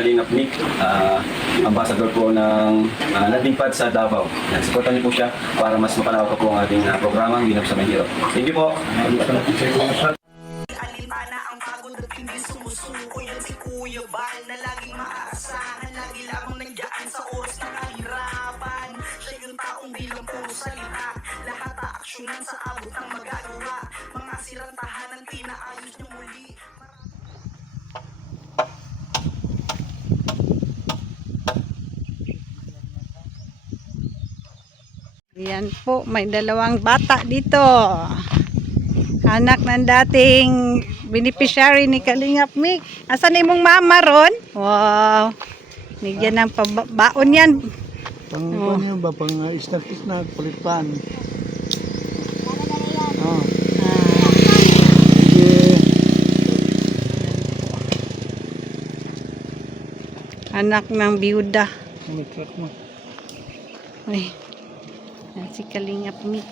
Kalingap Nick, ambassador po ng landing pad sa Davao. Supportan niyo po siya para mas mapalawak po ang ating programang Ginap sa Mahirap. Thank you po. Alintana ang pagod at hindi sumusuko. Yan si Kuya Bal na laging maaasahan. Lagi lamang nandiyan sa oras ng kahirapan. Siya yung taong bilang puro salita. Lahat aaksyonan sa abot ng magagawa. Mga sirang tahanan pinaayos niyo muli. Yan po, may dalawang bata dito. Anak ng dating beneficiary ni Kalingap Mick. Asan imong mama ron? Wow. Nigyan ng baon yan. Pang ano yun ba? Pang snack, palitan. Oh. Sige. Anak ng biyuda. May truck mo. Ay. Yan si Kalingap Mick.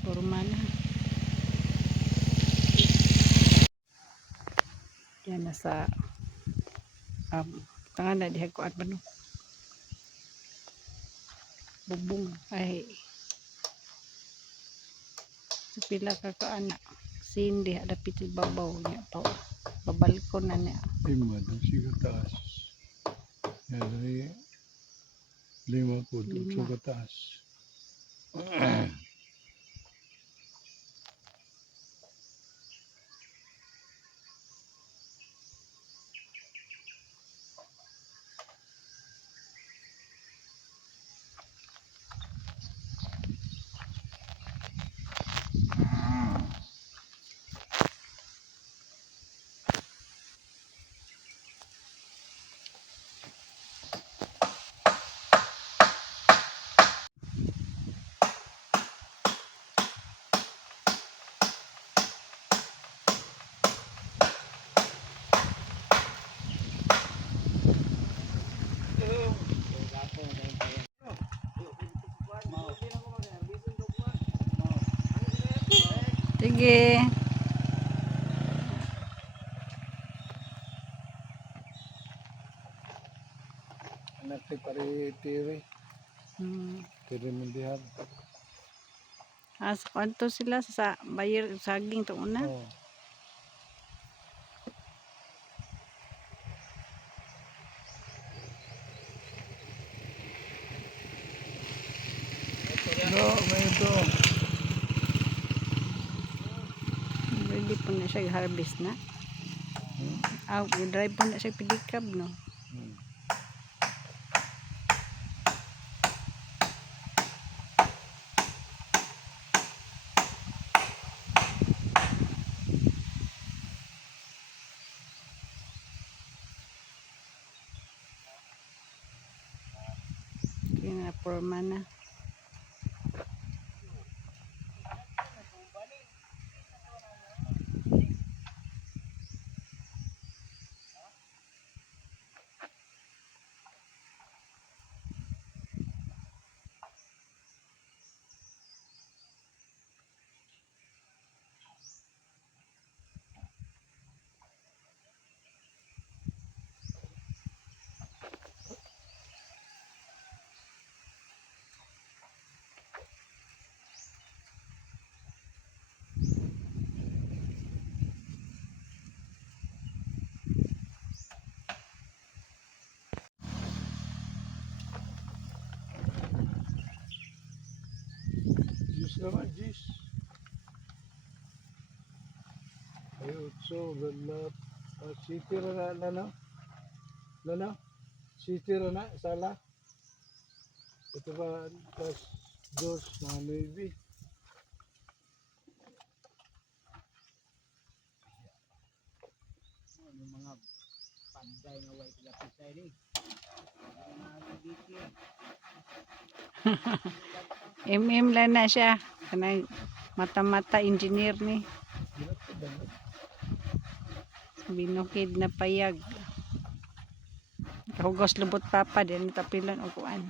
Formal na. Yan nasa tangan na diha ko at bano. Bubong ay sa pila ka anak. Sindi ada pitil babaw niya to. Babalkon na niya. Madam siya taas. Yan ay 5 po dito sa taas. Sige. Anak ni pare tiri. Tiri mendihan. As kanto sila sa bayar saging to una. Oh. No, may ito. Ready po na siya harvest na. Drive po na siya pedicab no. Kaya forma na. Naman, Jis. Ay, utso, lalat. City na na. Lana? City na, sala. Ito ba, plus dos, mga maybe. Ano mga panday na white lapisay ni. Lang na siya. Kanang mata-mata engineer ni. Binukid na payag. Kahugos lubot papa din tapilan og kuan.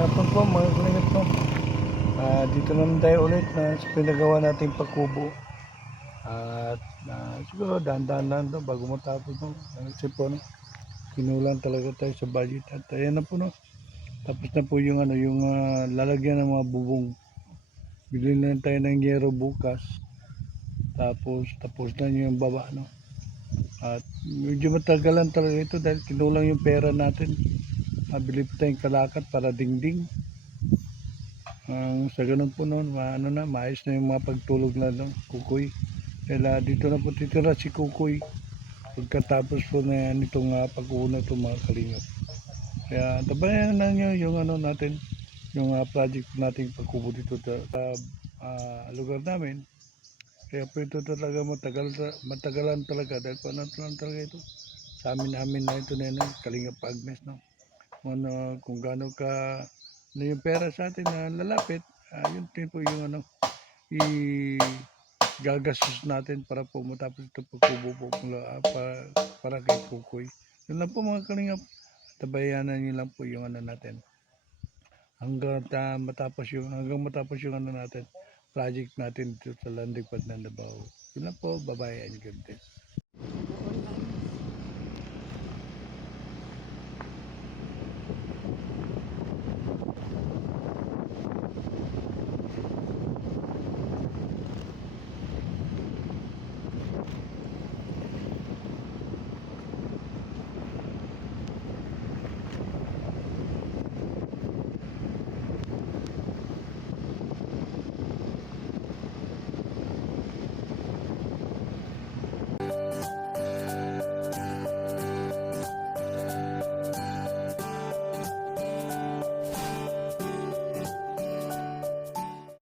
Hapon po mga kalingap po. Dito naman tayo ulit na sa pinagawa nating pagkubo. At siguro dahan-dahan lang to bago matapos no. Kasi po no, kinulang talaga tayo sa budget. At ayan na po no. Tapos na po yung yung lalagyan ng mga bubong. Bili na tayo ng yero bukas. Tapos na yung baba no. At medyo matagalan talaga ito dahil kinulang yung pera natin. Mabili pa tayong kalakat para dingding. Sa ganun po noon, maayos na yung mga pagtulog na ng kukoy. Kaya dito na po titira si kukoy pagkatapos po na nitong pag-uuna itong mga kalingap. Kaya tabayan na nyo yung natin, yung project nating pagkubo dito sa lugar namin. Kaya po ito talaga matagalan talaga dahil po talaga ito. Sa amin na ito na yun, Kalingap Agnes. No? Kung gaano ka na yung pera sa atin na lalapit, yun din po yung gagastos natin para po matapos ito pagkubo po para kay Kukoy. Yun lang po mga kalingap, tabayanan nyo lang po yung natin hanggang matapos yung natin project natin dito sa landing pad ng Davao. Yun lang po, bye bye and good day.